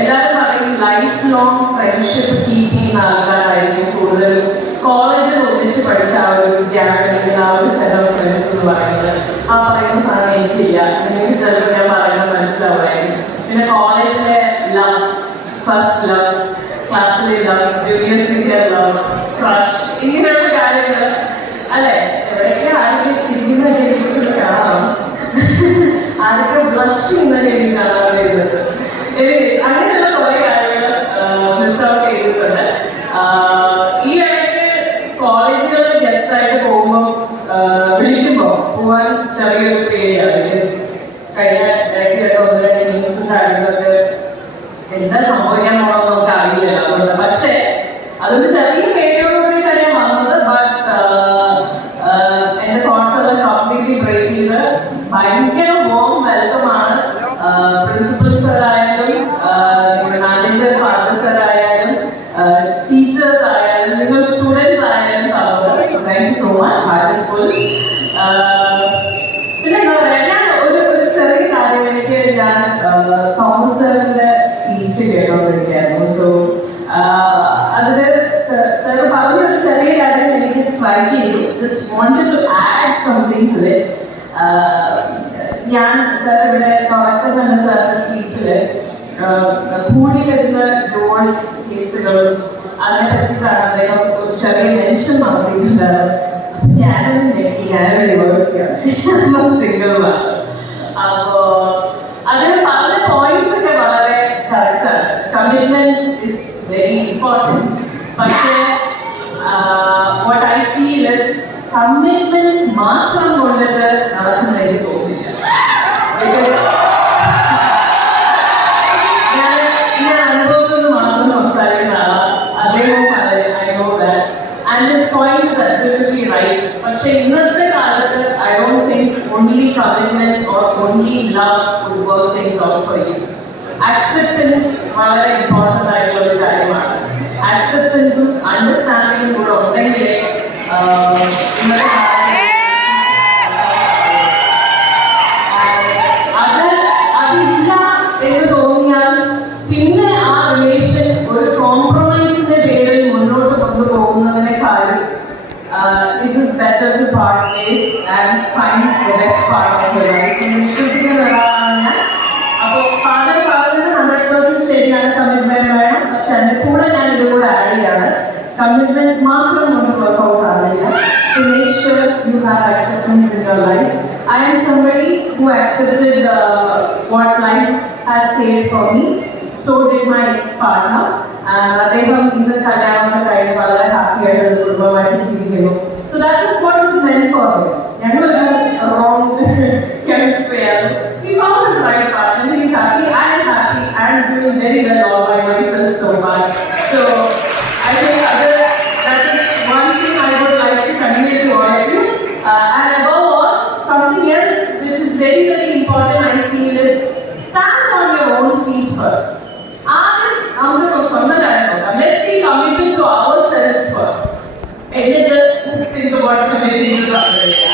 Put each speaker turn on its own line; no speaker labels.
എല്ലാവരും പറയും life long friendship keep ചെയ്യുന്ന ആൾക്കാരായിരിക്കും കൂടുതൽ കോളേജിൽ ഒന്നിച്ച് പഠിച്ച ആ ഒരു ഗ്യാങ് ആ ഒരു സെറ്റ് ഓഫ് ഫ്രണ്ട്സ് എന്ന് പറയുന്നത്. ആ പറയുന്ന സാധനം എനിക്കില്ല. എനിക്ക് ചിലപ്പോൾ ഞാൻ പറയുന്നത് മനസ്സിലാവുമായിരിക്കും. പിന്നെ കോളേജിലെ ലവ് ഫസ്റ്റ് ലവ് ക്ലാസ്സിലെ ലവ് ജൂനിയർ ലവ് ക്രഷ് ഇങ്ങനെയുള്ള കാര്യങ്ങൾ അല്ലെ? എവിടെയൊക്കെ ആരൊക്കെ ചിരിക്കുന്നതൊക്കെ പോവാൻ ചെറിയൊരു പേടിയാണ്. കഴിഞ്ഞ ഇടയ്ക്ക് ഒന്ന് രണ്ട് ന്യൂസും കാര്യങ്ങളൊക്കെ എന്താ സംഭവിക്കാൻ പോകണമെന്ന് നമുക്ക് അറിയില്ല അതുകൊണ്ട്. പക്ഷേ അതൊരു ചെറിയ പേടിയോടുകൂടി തന്നെ വന്നത്. ബട്ട് എന്റെ കോൺസെപ്റ്റ് കംപ്ലീറ്റ്ലി ബ്രേക്ക് ചെയ്ത് ഭയങ്കര വോം വെൽക്കം ആണ്. പ്രിൻസിപ്പൽ സർ ആയാലും മാനേജർ ഫാദർ സർ ആയാലും ടീച്ചേഴ്സ് ആയാലും നിങ്ങൾ സ്റ്റുഡൻസ് ആയാലും thank you so much heart പിന്നെ എന്താ പറയാ ഞാൻ ഒരു ഒരു ചെറിയ കാര്യം എനിക്ക് ഞാൻ തോമസ് സാറിന്റെ സ്പീച്ച് കേട്ടോണ്ടിരിക്കുകയായിരുന്നു സോ അതിൽ സാർ പറഞ്ഞ ഒരു ചെറിയ കാര്യം എനിക്ക് സ്ട്രൈക്ക് ചെയ്തു. Just wanted to add something to it ഞാൻ സാർ ഇവിടെ തുടക്കം തന്നെ സാറിന്റെ സ്പീച്ചിൽ കൂടി വരുന്ന ഡോഴ്സ് കേസുകളും അതിനെ പറ്റിയിട്ടാണ് അദ്ദേഹം ഒരു ചെറിയ മെൻഷൻ നടത്തിയിട്ടുണ്ടായിരുന്നത് ഞാനൊരു ഞെട്ടി ഞാനൊരു ഡിവോഴ്സിയാണ് സിംഗിളാണ് അപ്പോ അതിന് പറഞ്ഞ പോയിന്റ്സ് ഒക്കെ വളരെ കറക്റ്റാണ് കമ്മിറ്റ്മെന്റ് ഇസ് വെരി ഇമ്പോർട്ടന്റ് പക്ഷേ what I feel is commitment മാത്രം കൊണ്ടിട്ട് നടക്കുന്നതിന് തോന്നില്ല പോയിന്റ് ഇസ് അബ്സല്യൂട്ട്ലി റൈറ്റ് പക്ഷേ ഇന്നത്തെ കാലത്ത് I don't think only commitment or only love would work things out for you acceptance വളരെ ഇമ്പോർട്ടൻ്റ് ആയിട്ടുള്ള ഒരു കാര്യമാണ് അക്സെപ്റ്റൻസും അണ്ടർസ്റ്റാൻഡിങ്ങും Find the best part of your life എന്ന് വിശ്വസിക്കുന്ന ഒരാളാണ് ഞാൻ അപ്പോൾ ഫാദർ പറഞ്ഞത് ഹൺഡ്രഡ് പെർസെന്റ് ശരിയാണ് കമ്മിറ്റ്മെന്റ് വേണം പക്ഷെ അതിന്റെ കൂടെ ഞാൻ ഇത് കൂടെ ആഡ് ചെയ്യാണ് കമ്മിറ്റ്മെന്റ് മാത്രം കൊണ്ട് വർക്ക്ഔട്ട് ആവില്ല to make sure you have acceptance in your life. I am somebody who accepted uh, what life has said for me. So did my ex-partner. And അദ്ദേഹം ഇന്ന് കല്യാണം കഴിഞ്ഞ് വളരെ ഹാപ്പി ആയിട്ട് ഒരു കുടുംബമായിട്ട് ജീവിക്കുന്നു so that is what is first. And I'm going to summarize. Let's be committed to ourselves first. And let's think about committing to ourselves.